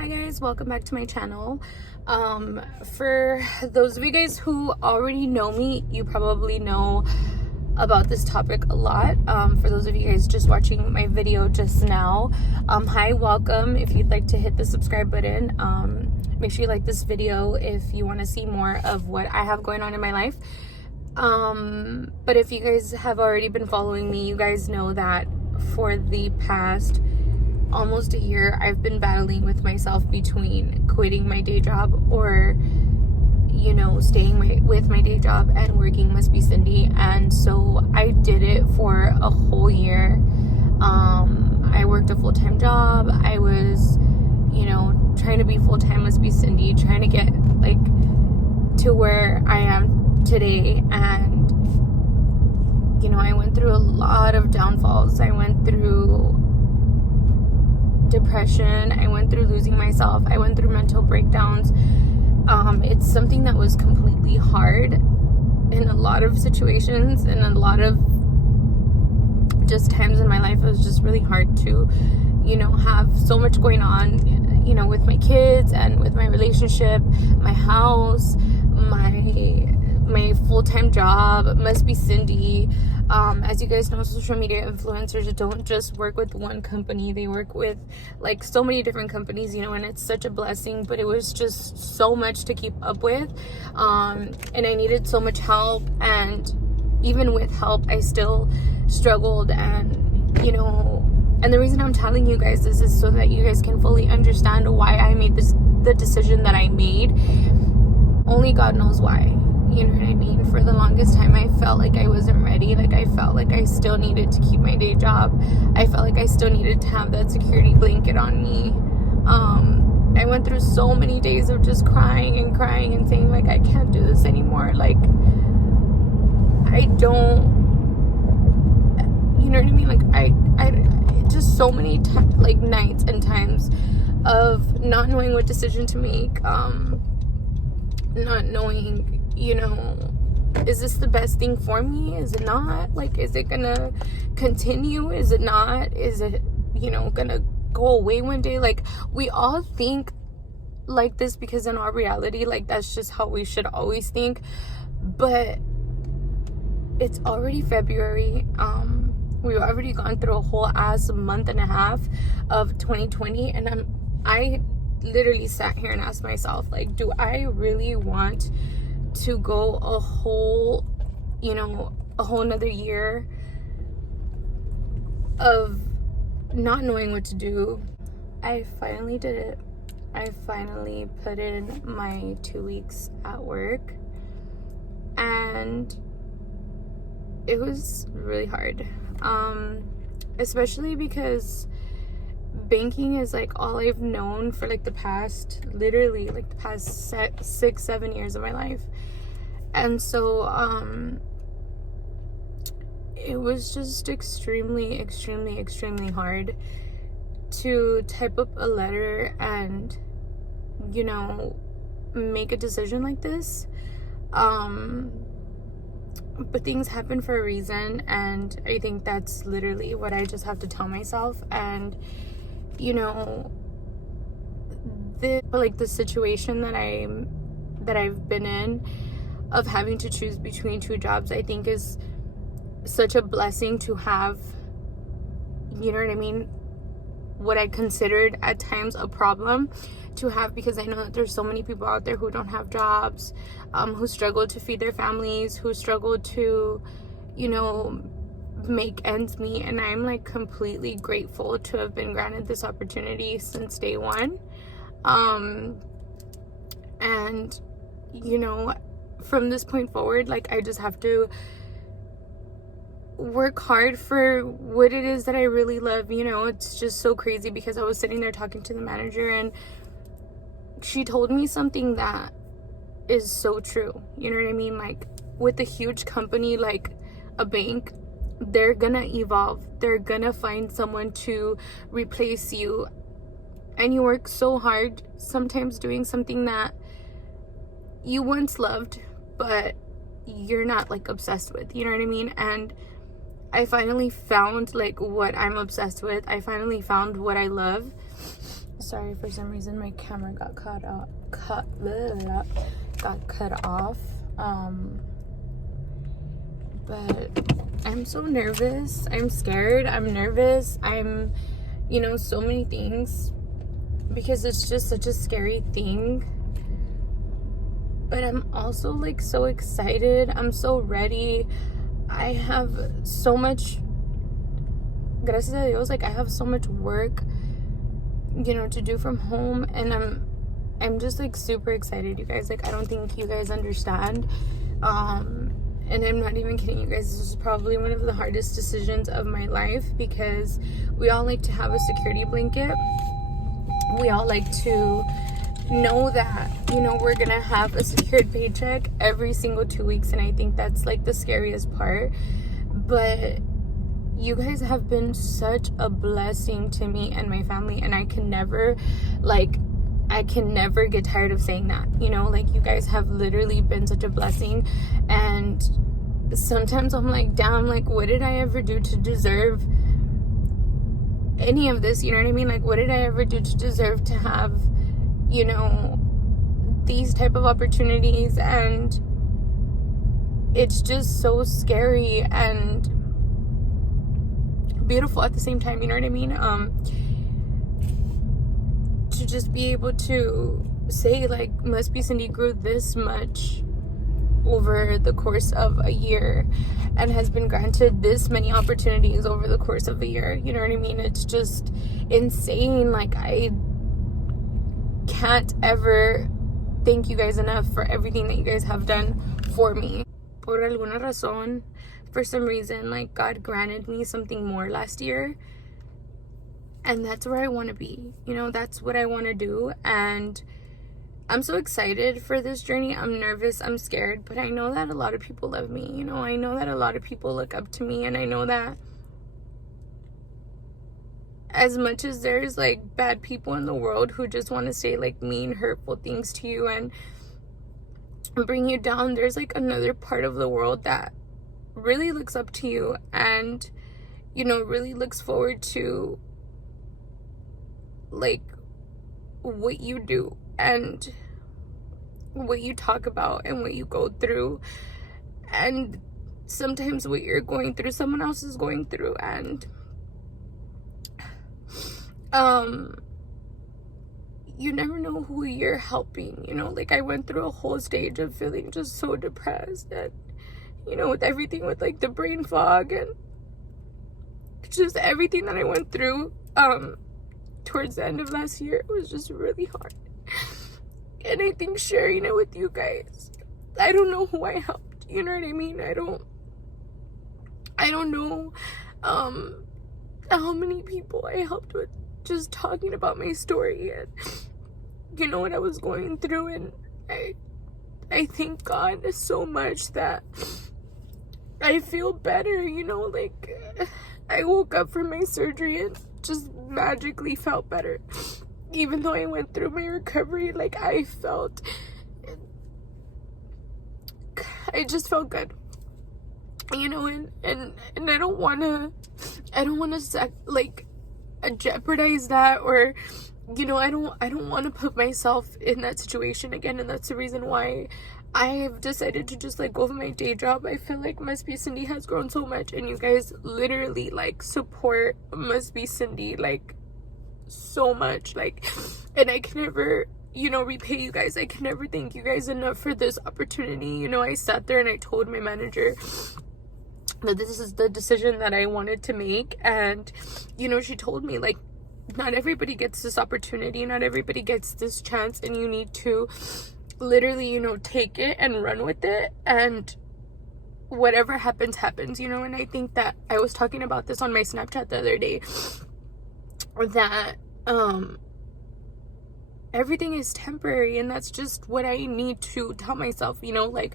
Hi guys, welcome back to my channel. For those of you guys who already know me, you probably know about this topic a lot. For those of you guys just watching my video just now, hi, welcome. If you'd like to hit the subscribe button, make sure you like this video if you want to see more of what I have going on in my life. But if you guys have already been following me, you guys know that for the past almost a year, I've been battling with myself between quitting my day job or, you know, staying with my day job and working Must Be Cindy. And so I did it for a whole year. I worked a full-time job. I was, you know, trying to be full-time Must Be Cindy, trying to get like to where I am today. And, you know, I went through a lot of downfalls. I went through depression. I went through losing myself. I went through mental breakdowns. It's something that was completely hard in a lot of situations, and a lot of just times in my life it was just really hard to, you know, have so much going on, you know, with my kids and with my relationship, my house, my full-time job, Must Be Cindy. As you guys know, social media influencers don't just work with one company. They work with like so many different companies, you know, and it's such a blessing, but it was just so much to keep up with. And I needed so much help, and even with help, I still struggled. And, you know, and the reason I'm telling you guys this is so that you guys can fully understand why I made the decision that I made. Only God knows why. You know what I mean? For the longest time, I felt like I wasn't ready. Like, I felt like I still needed to keep my day job. I felt like I still needed to have that security blanket on me. I went through so many days of just crying and saying, like, I can't do this anymore. Like, I don't, you know what I mean? Like, I just so many nights and times of not knowing what decision to make, not knowing, you know, is this the best thing for me? Is it not? Like, is it gonna continue? Is it not? Is it, you know, gonna go away one day? Like, we all think like this because in our reality, like, that's just how we should always think. But it's already February. We've already gone through a whole ass month and a half of 2020, and I literally sat here and asked myself, like, do I really want to go a whole another year of not knowing what to do? I finally did it. I finally put in my 2 weeks at work, and it was really hard, especially because banking is like all I've known for like the past 6-7 years of my life. And so it was just extremely hard to type up a letter and, you know, make a decision like this. But things happen for a reason, and I think that's literally what I just have to tell myself. And, you know, the situation that I've been in of having to choose between two jobs, I think is such a blessing to have. You know what I mean? What I considered at times a problem to have, because I know that there's so many people out there who don't have jobs, who struggle to feed their families, who struggle to, you know, make ends meet. And I'm like completely grateful to have been granted this opportunity since day one. And, you know, from this point forward, like, I just have to work hard for what it is that I really love. You know, it's just so crazy because I was sitting there talking to the manager, and she told me something that is so true. You know what I mean? Like, with a huge company like a bank, they're gonna evolve. They're gonna find someone to replace you. And you work so hard sometimes doing something that you once loved, but you're not like obsessed with. You know what I mean? And I finally found like what I'm obsessed with. I finally found what I love. Sorry, for some reason my camera got cut off. But I'm so nervous. I'm scared. I'm nervous. I'm, so many things, because it's just such a scary thing. But I'm also like so excited. I'm so ready. I have so much, gracias a Dios, like I have so much work, to do from home, and I'm just like super excited, you guys. Like, I don't think you guys understand. And I'm not even kidding you guys, this is probably one of the hardest decisions of my life, because we all like to have a security blanket. We all like to know that, we're gonna have a secured paycheck every single 2 weeks, and I think that's like the scariest part. But you guys have been such a blessing to me and my family, and I can never get tired of saying that. Like, you guys have literally been such a blessing. And sometimes I'm like, damn, like, what did I ever do to deserve any of this? You know what I mean? Like, what did I ever do to deserve to have, these type of opportunities? And it's just so scary and beautiful at the same time, you know what I mean? To just be able to say, like, Must Be Cindy grew this much over the course of a year, and has been granted this many opportunities over the course of a year, you know what I mean? It's just insane. Like, I can't ever thank you guys enough for everything that you guys have done for me. Por alguna razón, for some reason, like, God granted me something more last year, and that's where I want to be. That's what I want to do, and I'm so excited for this journey. I'm nervous, I'm scared, but I know that a lot of people love me. I know that a lot of people look up to me, and I know that as much as there's like bad people in the world who just want to say like mean, hurtful things to you and bring you down, there's like another part of the world that really looks up to you and, really looks forward to like what you do and what you talk about and what you go through. And sometimes what you're going through, someone else is going through. And you never know who you're helping. Like, I went through a whole stage of feeling just so depressed, and with everything, with like the brain fog and just everything that I went through towards the end of last year, it was just really hard. And I think sharing it with you guys, I don't know who I helped, you know what I mean? I don't know how many people I helped with just talking about my story and what I was going through. And I thank God so much that I feel better. Like, I woke up from my surgery and just magically felt better. Even though I went through my recovery, like, I just felt good, and I don't want to like jeopardize that, or I don't want to put myself in that situation again. And that's the reason why I've decided to just like go for my day job. I feel like Must Be Cindy has grown so much, and you guys literally like support Must Be Cindy like so much, like, and I can never repay you guys. I can never thank you guys enough for this opportunity. I sat there and I told my manager that this is the decision that I wanted to make, and she told me, like, not everybody gets this opportunity, not everybody gets this chance, and you need to literally take it and run with it, and whatever happens, and I think that I was talking about this on my Snapchat the other day, that everything is temporary, and that's just what I need to tell myself. Like,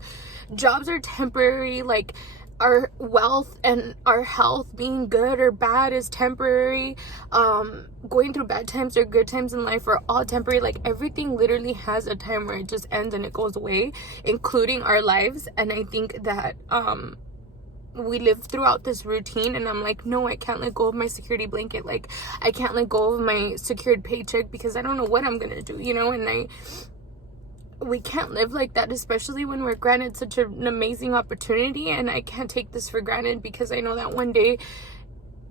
jobs are temporary, like our wealth and our health being good or bad is temporary. Going through bad times or good times in life are all temporary. Like, everything literally has a time where it just ends and it goes away, including our lives. And I think that we live throughout this routine, and I'm like, no, I can't let go of my security blanket. Like, I can't let go of my secured paycheck because I don't know what I'm gonna do, you know. And we can't live like that, especially when we're granted such an amazing opportunity. And I can't take this for granted, because I know that one day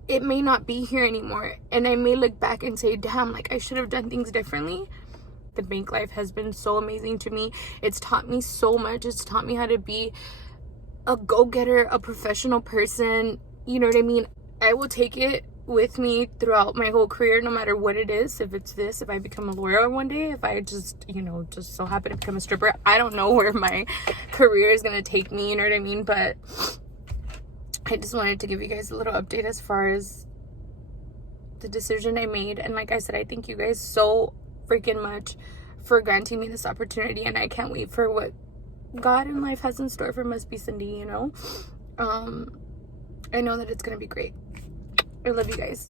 it may not be here anymore, and I may look back and say, damn, like, I should have done things differently. The bank life has been so amazing to me. It's taught me so much. It's taught me how to be a go-getter, a professional person. You know what I mean? I will take it with me throughout my whole career, no matter what it is. If it's this, if I become a lawyer one day, if I just, you know, just so happen to become a stripper, I don't know where my career is going to take me, you know what I mean? But I just wanted to give you guys a little update as far as the decision I made. And like I said, I thank you guys so freaking much for granting me this opportunity, and I can't wait for what God and life has in store for Must Be Cindy, you know. I know that it's gonna be great. I love you guys.